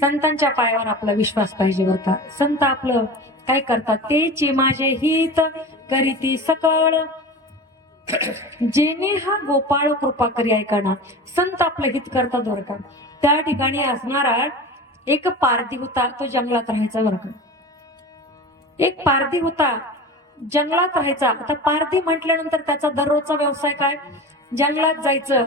संतांच्या पायावर आपला विश्वास पाहिजे बरं का संत आपलं काय करतात? तेचे माझे हित करीती सकळ. जेणे हा गोपाळ कृपा करी ऐकाना. संत आपलं हित करतात बरं का? त्या ठिकाणी असणारा एक पारधी होता तो जंगलात राहायचा बरं का? एक पारधी होता जंगलात राहायचा. आता पारधी म्हटल्यानंतर त्याचा दररोजचा व्यवसाय काय? जंगलात जायचं.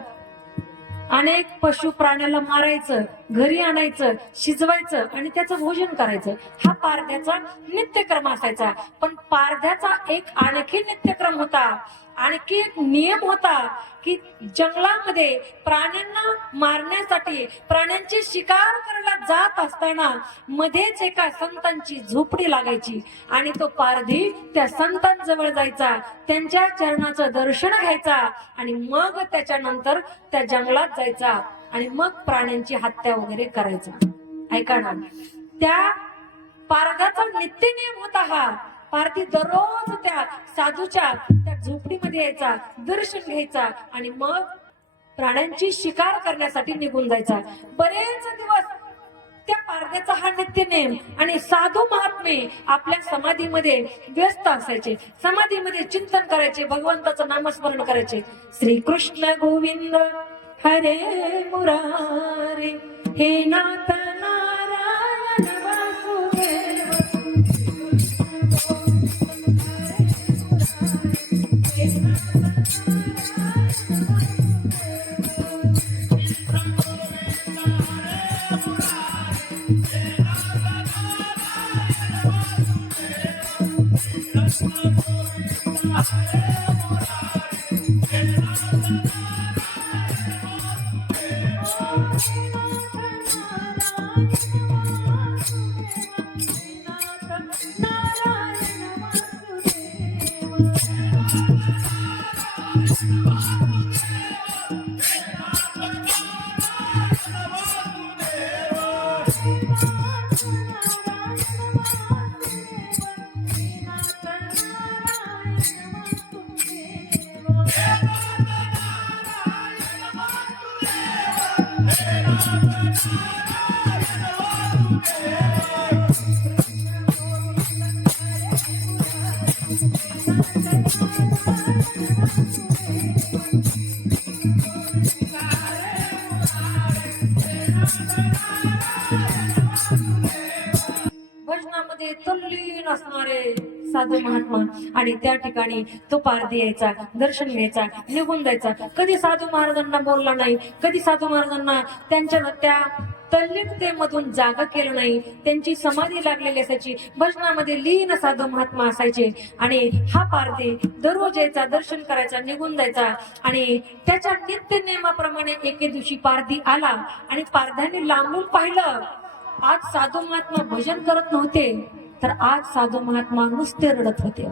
अनेक पशु प्राण्याला मारायचं. घरी आणायचं शिजवायचं आणि त्याचं भोजन करायचं. हा पारध्याचा नित्यक्रम असायचा. पण पारध्याचा एक आणखी नित्यक्रम होता. आणखी एक नियम होता की जंगलामध्ये प्राण्यांना मारण्यासाठी प्राण्यांची शिकार करायला जात असताना मध्येच एका संतांची झोपडी लागायची आणि तो पारधी त्या संतांजवळ जायचा त्यांच्या चरणाचं दर्शन घ्यायचा आणि मग त्याच्यानंतर त्या जंगलात जायचा. आणि मग प्राण्यांची हत्या वगैरे करायचा. ऐका ना. त्या पारगाचा नित्य नियम होता हा. पारधी दररोज त्या साधूच्या त्या झोपडीमध्ये यायचा दर्शन घ्यायचा आणि मग प्राण्यांची शिकार करण्यासाठी निघून जायचा. बरेच दिवस त्या पारध्याचा हा नित्य नेम आणि साधू महात्मे आपल्या समाधीमध्ये व्यस्त असायचे. समाधीमध्ये चिंतन करायचे भगवंताचं नामस्मरण करायचे. श्रीकृष्ण गोविंद हरे मुरारे हे नाथ フフフフ。भजनामध्ये तल्लीन असणारे साधू महात्मा. आणि त्या ठिकाणी तो पारधी यायचा दर्शन घ्यायचा निघून जायचा. कधी साधू महाराजांना बोलला नाही कधी साधू महाराजांना त्यांच्या त्या तल्लीनतेमधून जागा केलं नाही. त्यांची समाधी लागलेली असायची. भजनामध्ये लीन साधू महात्मा असायचे. आणि हा पारधी दररोज यायचा दर्शन करायचा निघून जायचा. आणि त्याच्या नित्य नियमाप्रमाणे एके दिवशी पारधी आला आणि पारध्याने लांबून पाहिलं. आज साधू महात्मा भजन करत नव्हते. तर आज साधू महात्मा नुसते रडत होते.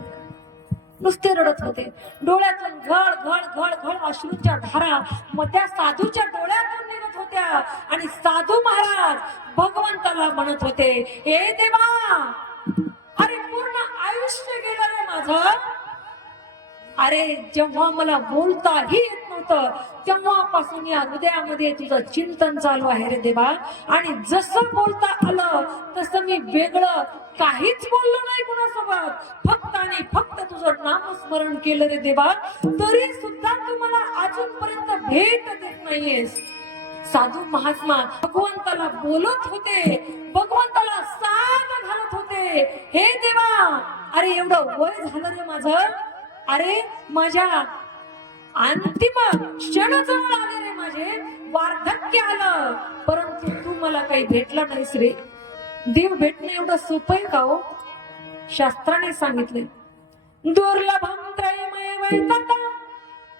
नुसते रडत होते. डोळ्यातून घळ घळ घळ घळ अश्रूंच्या धारा मग त्या साधूच्या डोळ्यातून निघत होत्या. आणि साधू महाराज भगवंताला म्हणत होते हे देवा अरे पूर्ण आयुष्य गेलं रे माझं. अरे जेव्हा मला बोलताही येत नव्हतं तेव्हापासून या हृदयामध्ये तुझं चिंतन चालू आहे रे देवा. आणि जसं बोलता आलं तसं मी वेगळं काहीच बोललो नाही कुणासोबत. फक्त आणि फक्त तुझं नामस्मरण केलं रे देवा. तरी सुद्धा तू मला अजूनपर्यंत भेट देत नाहीयेस. साधू महात्मा भगवंताला बोलत होते. भगवंताला साथ घालत होते. हे देवा अरे एवढं वय झालं रे माझं. अरे माझ्या अंतिम क्षण जवळ आले रे माझे. वार्धक्य आलं. परंतु तू मला काही भेटला नाहीस रे. देव भेटणं एवढं सोपं आहे का हो? शास्त्राने सांगितले दुर्लभम त्रयमय वैतता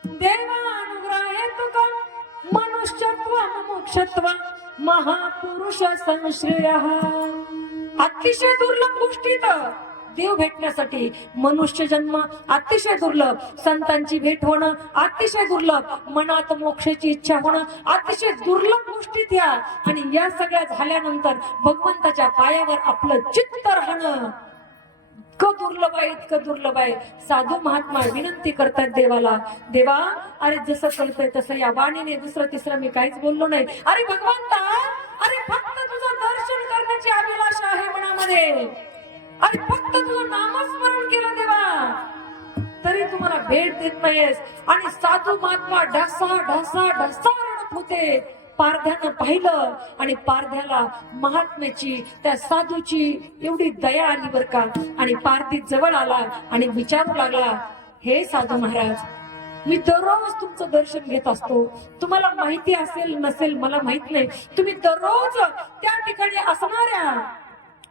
देवानुग्रह तुका मनुष्यत्व मोक्षत्व महापुरुष संश्रय अतिशय दुर्लभ गोष्टीत देव भेटण्यासाठी मनुष्य जन्म अतिशय दुर्लभ. संतांची भेट होणं अतिशय दुर्लभ. मनात मोक्षाची इच्छा होणं अतिशय दुर्लभ गोष्टी या आणि या सगळ्या झाल्यानंतर भगवंताच्या पायावर आपलं चित्त राहणं. इतकं दुर्लभ आहे इतकं दुर्लभ आहे. साधू महात्मा विनंती करतात देवाला देवा अरे जसं कळतंय तसं या वाणीने दुसरं तिसरं मी काहीच बोललो नाही. अरे भगवंता अरे फक्त तुझं दर्शन करण्याची अभिलाषा आहे मनामध्ये. आणि फक्त तुझं नामस्मरण केलं देवा. तरी तुम्हाला भेट देत नाहीयेस. आणि साधू महात्मा ढसा ढसा ढसा रडत होते. पारध्यानं पाहिलं आणि पारध्याला महात्म्याची त्या साधूची एवढी दया आली बर का. आणि पारधी जवळ आला आणि विचारू लागला हे साधू महाराज मी दररोज तुमचं दर्शन घेत असतो. तुम्हाला माहिती असेल नसेल मला माहीत नाही. तुम्ही दररोज त्या ठिकाणी असणाऱ्या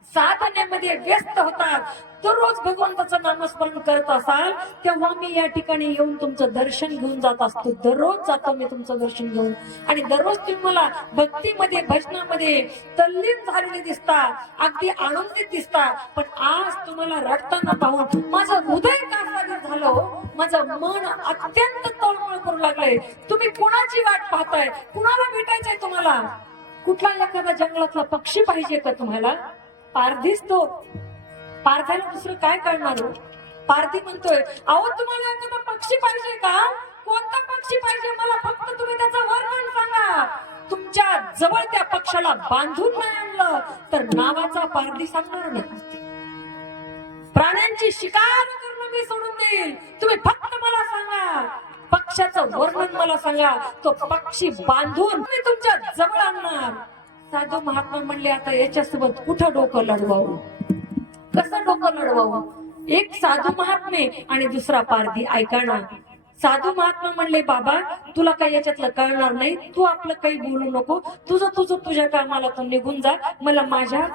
साधनेमध्ये व्यस्त होतात. दररोज भगवंताचं नामस्मरण करत असाल तेव्हा मी या ठिकाणी येऊन तुमचं दर्शन घेऊन जात असतो. दररोज जातो मी तुमचं दर्शन घेऊन. आणि दररोज तुम्ही मला भक्तीमध्ये भजनामध्ये तल्लीन झालेले दिसता अगदी आनंदित दिसता. पण आज तुम्हाला रडताना पाहून माझं हृदय कासावीर झालं हो. माझं मन अत्यंत तळमळ करू लागलंय. तुम्ही कुणाची वाट पाहताय? कुणाला भेटायचंय तुम्हाला? कुठला एखादा जंगलातला पक्षी पाहिजे का तुम्हाला? पारधीच तो. पारध्याला दुसरं काय करणार हो? पारधी म्हणतोय अहो तुम्हाला एखादा पक्षी पाहिजे का? कोणता पक्षी पाहिजे? मला फक्त तुम्ही त्याचं वर्णन सांगा. तुमच्या जवळ त्या पक्षाला बांधून नाही आणलं तर नावाचा पारधी सांगणार नाही. प्राण्यांची शिकार करणं मी सोडून देईल. तुम्ही फक्त मला सांगा. पक्षाचं वर्णन मला सांगा. तो पक्षी बांधून मी तुमच्या जवळ आणणार. साधू महात्मा म्हणले आता याच्यासोबत कुठं डोकं लढवावं? कसं डोकं लढवावं? एक साधू महात्मे आणि दुसरा पारधी ऐका ना. साधू महात्मा म्हणले बाबा तुला काही याच्यातलं कळणार नाही. तू आपलं काही बोलू नको. तुझं तुझं तुझ्या कामाला तू निघून जा. मला माझ्या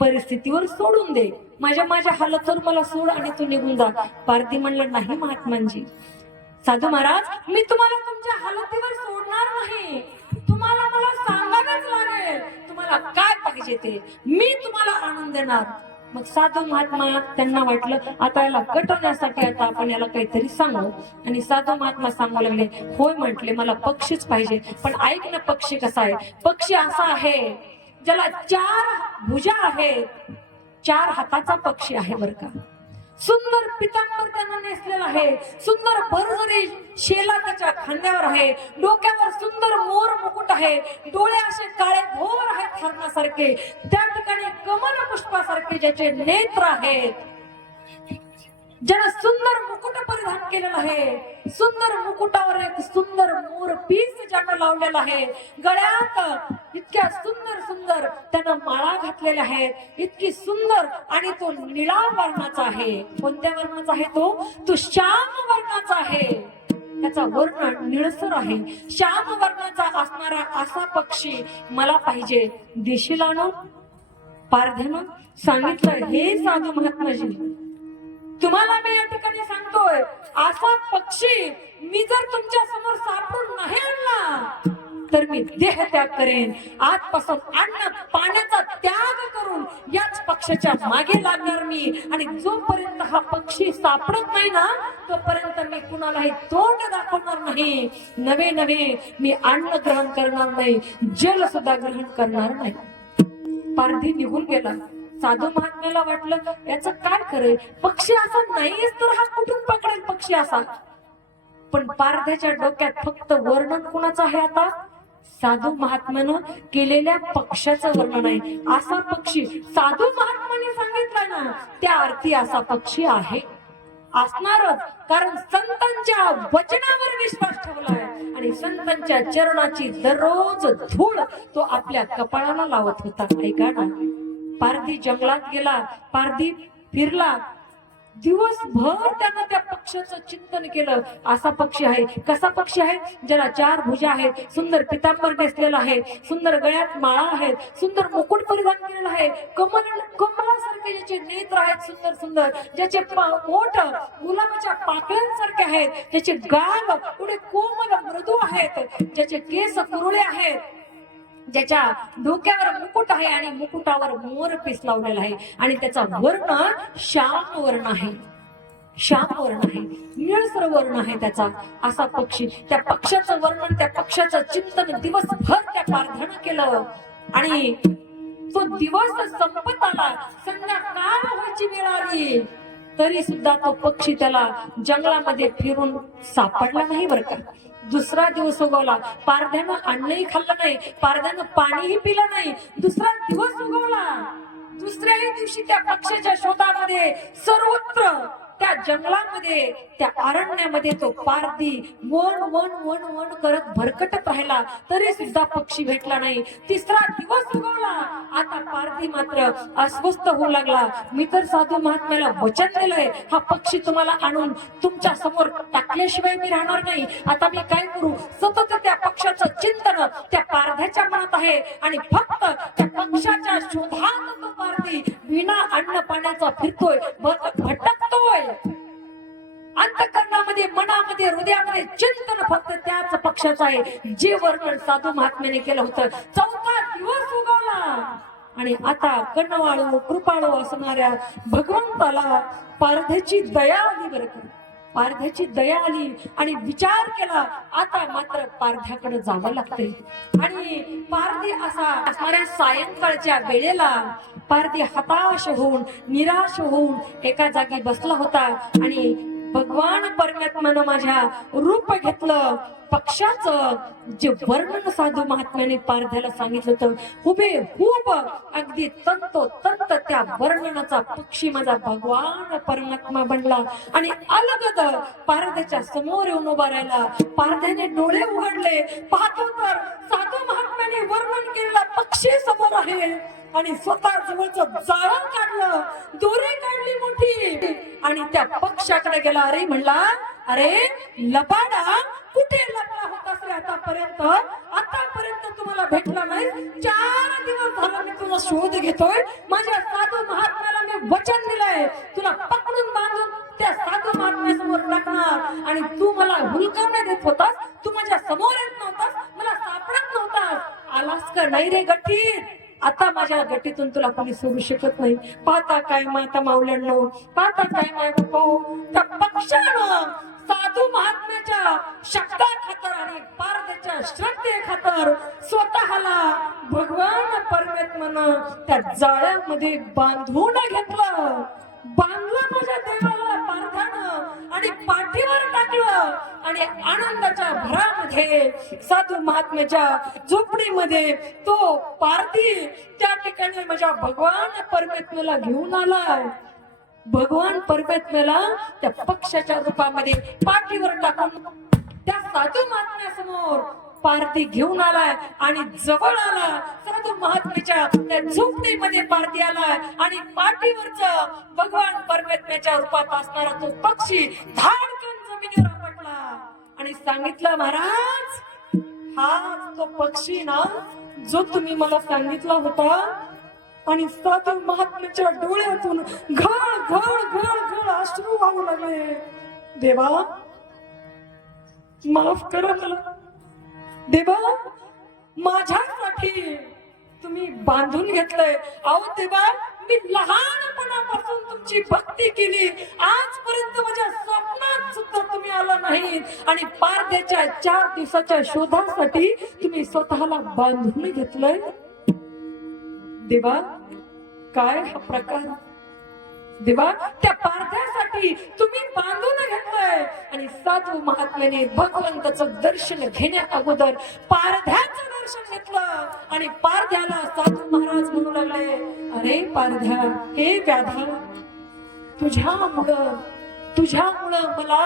परिस्थितीवर सोडून दे. माझ्या माझ्या हालतवर मला सोड आणि तू निघून जा. पारधी म्हणलं नाही महात्मांजी. साधू महाराज मी तुम्हाला तुमच्या हालतीवर सोडणार नाही. मला लागेल. तुम्हाला काय पाहिजे ते? मी तुम्हाला आणून देणार. मग साधू महात्मा त्यांना वाटलं आता याला कटवण्यासाठी आता आपण याला काहीतरी सांगू. आणि साधू महात्मा सांगू लागले होय म्हटले मला पक्षीच पाहिजे. पण ऐक ना पक्षी कसा आहे? पक्षी असा आहे ज्याला चार भुजा आहेत. चार हाताचा पक्षी आहे बर का. सुंदर पितांबर त्यांना नेसलेला आहे. सुंदर भरभरी शेला त्याच्या खांद्यावर आहे. डोक्यावर सुंदर मोर मुकुट आहे. डोळे असे काळे भोर आहेत हरणासारखे. त्या ठिकाणी कमल पुष्पासारखे ज्याचे नेत्र आहेत. ज्यानं सुंदर मुकुट परिधान केलेलं आहे. सुंदर मुकुटावर एक सुंदर मोर पीस ज्यानं लावलेला आहे. गळ्यात इतक्या सुंदर सुंदर त्यानं माळा घातलेल्या आहेत. इतकी सुंदर आणि तो निळा वर्णाचा आहे. कोणत्या वर्णाचा आहे तो? तो श्याम वर्णाचा आहे. त्याचा वर्ण निळसर आहे. श्याम वर्णाचा असणारा असा पक्षी मला पाहिजे. देशील पारध्यानं सांगितलं हे साधू महात्माजी. तुम्हाला मी या ठिकाणी सांगतोय असा पक्षी मी जर तुमच्यासमोर सापडून नाही आणला तर मी देह त्याग करेन. आजपासून अन्न पाण्याचा त्याग करून याच पक्षाच्या मागे लागणार मी. आणि जोपर्यंत हा पक्षी सापडत नाही ना तोपर्यंत मी कुणालाही तोंड दाखवणार नाही. नवे नवे मी अन्न ग्रहण करणार नाही जल सुद्धा ग्रहण करणार नाही. पारधी निघून गेला. साधू महात्म्याला वाटलं याचं काय करे पक्षी असा नाहीच तर हा कुठून पकडेल पक्षी असा? पण पारध्याच्या डोक्यात फक्त वर्णन कुणाचं आहे आता? साधू महात्म्यानं केलेल्या पक्षाचं वर्णन आहे. असा पक्षी साधू महात्म्याने सांगितलं ना त्या अर्थी असा पक्षी आहे. असणारच कारण संतांच्या वचनावर विश्वास ठेवलाय. आणि संतांच्या चरणाची दररोज धूळ तो आपल्या कपाळाला लावत होता. ऐका ना. पारधी जंगलात गेला पारधी फिरला. दिवसभर त्यानं त्या पक्षाचं चिंतन केलं. असा पक्षी आहे. कसा पक्षी आहे? ज्याला चार भुजा आहेत. सुंदर पितांबर नेसलेला आहे. सुंदर गळ्यात माळा आहेत. सुंदर मुकुट परिधान केलेला आहे. कमल कमलासारखे ज्याचे नेत्र आहेत सुंदर सुंदर ज्याचे प- ओठ गुलाबाच्या पाकळ्यांसारखे आहेत. ज्याचे गाल एवढे कोमल मृदू आहेत. ज्याचे केस कुरुळे आहेत. ज्याच्या डोक्यावर मुकुट आहे आणि मुकुटावर मोर पीस लावलेला आहे. आणि त्याचा वर्ण श्याम वर्ण आहे. श्याम वर्ण आहे. निळसर वर्ण आहे त्याचा. असा पक्षी. त्या पक्षाचं वर्णन त्या पक्षाचं चिंतन दिवसभर त्या प्रार्थना केलं. आणि तो दिवस संपत आला. संध्याकाळ व्हायची वेळ आली. तरी सुद्धा तो पक्षी त्याला जंगलामध्ये फिरून सापडला नाही बरं का? दुसरा दिवस उगवला. पारध्यानं अन्नही खाल्लं नाही पारध्यानं पाणीही पिलं नाही. दुसरा दिवस उगवला. दुसऱ्याही दिवशी त्या पक्षाच्या शोधामध्ये सर्वत्र त्या जंगलामध्ये त्या अरण्यामध्ये तो पारधी वन वन वन वन करत भरकटत राहिला. तरी सुद्धा पक्षी भेटला नाही. तिसरा दिवस उगवला आता पारधी मात्र अस्वस्थ होऊ लागला. मी तर साधू महात्म्याला वचन दिलंय. हा पक्षी तुम्हाला आणून तुमच्यासमोर टाकल्याशिवाय मी राहणार नाही. आता मी काय करू? सतत त्या पक्षाचं चिंतन त्या पारध्याच्या मनात आहे. आणि फक्त त्या पक्षाच्या शोधात तो पारधी विना अन्न पाण्याचा फिरतोय. भटकतोय. अंतकरणामध्ये मनामध्ये हृदयामध्ये चिंतन फक्त त्याच पक्षाचं आहे. जे वर्णन साधू महात्म्याने केलं होतं. चौथा दिवस उगवला. आणि आता कणवाळू कृपाळू असणाऱ्या भगवंताला पारध्याची दया आली बरं का? पारध्याची दया आली आणि विचार केला आता मात्र पारध्याकडे जावं लागते आणि पारधी असा असणाऱ्या सायंकाळच्या वेळेला पारधी हताश होऊन निराश होऊन एका जागी बसला होता आणि भगवान परमात्म्यानं माझ्या रूप घेतलं. पक्षाचं जे वर्णन साधू महात्म्याने पारध्याला सांगितलं होतं हुबे हुब अगदी तंतो तंत त्या वर्णनाचा पक्षी माझा भगवान परमात्मा बनला. आणि अलगद पारध्याच्या समोर येऊन उभा राहिला. पारध्याने डोळे उघडले. पाहतो तर साधू महात्म्याने वर्णन केलेला पक्षी समोर आहे. आणि स्वतः जवळचं जाळं काढलं दोरी काढली मोठी. आणि त्या पक्षाकडे गेला अरे म्हणला अरे लबाडा कुठे लपला होतास रे आतापर्यंत? आतापर्यंत तुम्हाला भेटला नाही. चार दिवस झाला मी तुझा शोध घेतोय. माझ्या साधू महात्म्याला मी वचन दिलंय. तुला पकडून बांधून त्या साधू महात्म्यासमोर टाकणार. आणि तू मला हुलकावण्या देत होतास. तू माझ्यासमोर येत नव्हतास. मला सापडत नव्हतास. आलास का नाही रे गठीत आता माझ्या गटीतून तुला कोणी सोडू शकत नाही. पाहता काय माता माऊल्यांनो पाहता काय माय भाऊ त्या पक्षानं साधू महात्म्याच्या शक्ता खातर आणि पारदेच्या श्रद्धे खातर स्वतःला भगवान परमेत्मानं त्या जाळ्यामध्ये बांधून घेतलं. बांधलं माझ्या देवाला पारध्यानं आणि पाठीवर आणि आनंदाच्या भरामध्ये साधू महात्म्याच्या झोपडीमध्ये तो पारधी त्या ठिकाणी माझ्या भगवान परमेत्मेला घेऊन आलाय. भगवान परमेत्मेला त्या पक्षाच्या रूपामध्ये पाठीवर टाकून त्या साधू महात्म्यासमोर पारती घेऊन आलाय आणि जवळ आला साधू महात्म्याच्या त्या झोपडीमध्ये पारती आलाय आणि पाठीवरच भगवान परमेत्म्याच्या रूपात असणारा तो पक्षी धाडकन जमिनीवर आला आणि सांगितलं महाराज हा तो पक्षी ना जो तुम्ही मला सांगितला होता. आणि साधू महात्म्याच्या डोळ्यातून घळ घळ घळ घळ अश्रू वाहू लागले. देवा माफ करा मला. देवा माझ्यासाठी तुम्ही बांधून घेतलंय. आहो देवा मी लहानपणापासून तुमची भक्ती केली. आजपर्यंत माझ्या स्वप्नात सुद्धा तुम्ही आला नाही आणि पारध्याच्या चार दिवसाच्या शोधासाठी तुम्ही स्वतःला बांधून घेतलंय. देवा काय हा प्रकार? देवा त्या पारध्यासाठी तुम्ही बांधून घेतलंय. आणि साधू महात्म्याने भगवंताचं दर्शन घेण्या अगोदर पारध्याचं दर्शन घेतलं आणि पारध्याला साधू महाराज म्हणू लागले अरे पारध्या हे व्याधा तुझ्यामुळं तुझ्यामुळं मला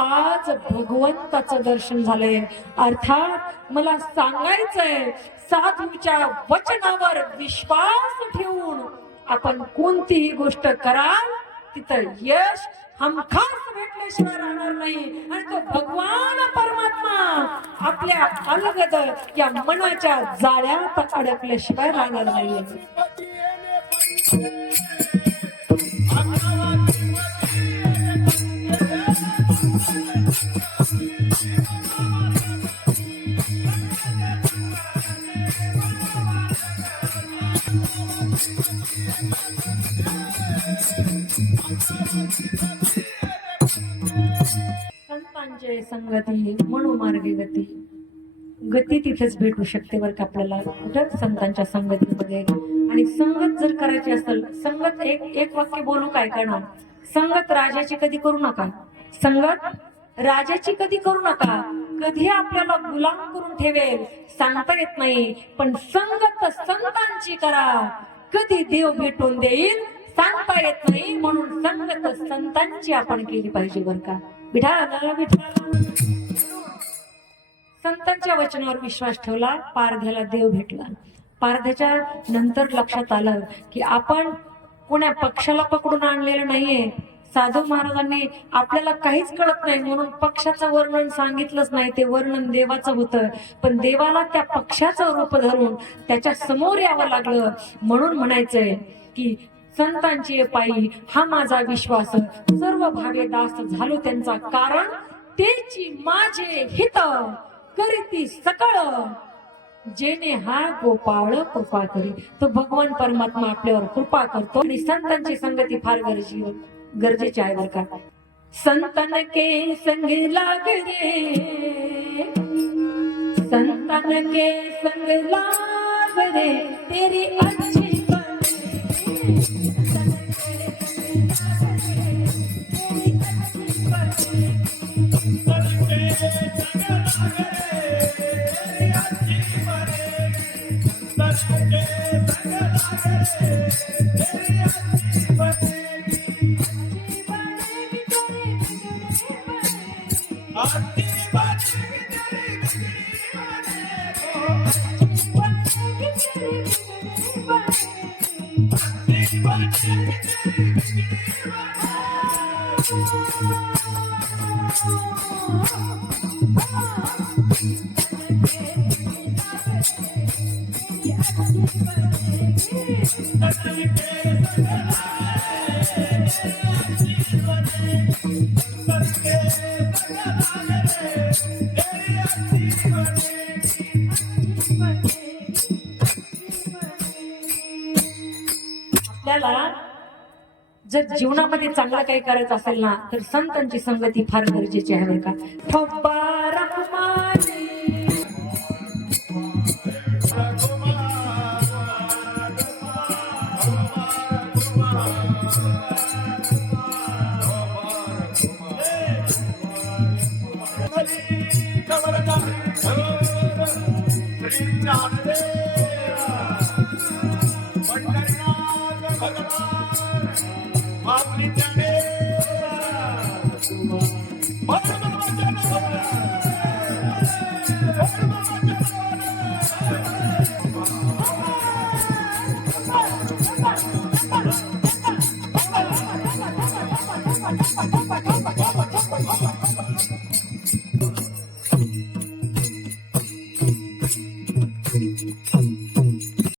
आज भगवंताचं दर्शन झालंय. अर्थात मला सांगायचंय साधूच्या वचनावर विश्वास ठेवून आपण कोणतीही गोष्ट कराल तिथं यश हमखास भेटल्याशिवाय राहणार नाही. आणि तो भगवान परमात्मा आपल्या अलगद या मनाच्या जाळ्यात अडकल्याशिवाय राहणार नाही संतांचे संगती मनोमार्गे गती. गती तिथेच भेटू शकते बरं का आपल्याला. कुठं संतांच्या संगतीमध्ये आणि संगत जर करायची असेल संगत एक एक वाक्य बोलू काय करणार? संगत राजाची कधी करू नका. संगत राजाची कधी करू नका. कधी आपल्याला गुलाम करून ठेवेल सांगता येत नाही. पण संगत संतांची करा. कधी देव भेटून देईल सांगता येत नाही म्हणून संगत संतांची आपण केली पाहिजे बर का? विठाल विठाल संतांच्या वचनावर विश्वास ठेवला पारध्याला देव भेटला. पारध्याच्या नंतर लक्षात आलं की आपण कोण्या पक्षाला पकडून आणलेलं नाहीये. साधू महाराजांनी आपल्याला काहीच कळत नाही म्हणून पक्षाचं वर्णन सांगितलंच नाही. ते वर्णन देवाचं होतं. पण देवाला त्या पक्षाचं रूप धरून त्याच्यासमोर यावं लागलं. म्हणून म्हणायचंय की संतांची पायी हा माझा विश्वास. सर्व भावे दास झालो त्यांचा कारण तेची माझे हित करीती सकळ. जेने हा गोपाळ कृपा करी तो भगवान परमात्मा आपल्यावर कृपा करतो आणि संतांची संगती फार गरजे गरजेची आहे बर का. संतन के संग लाग रे. संतन के संग लाग रे. तेरी अच्छी आपल्याला जर जीवनामध्ये चांगलं काही करायचं असेल ना तर संतांची संगती फार गरजेची आहे का ठोपा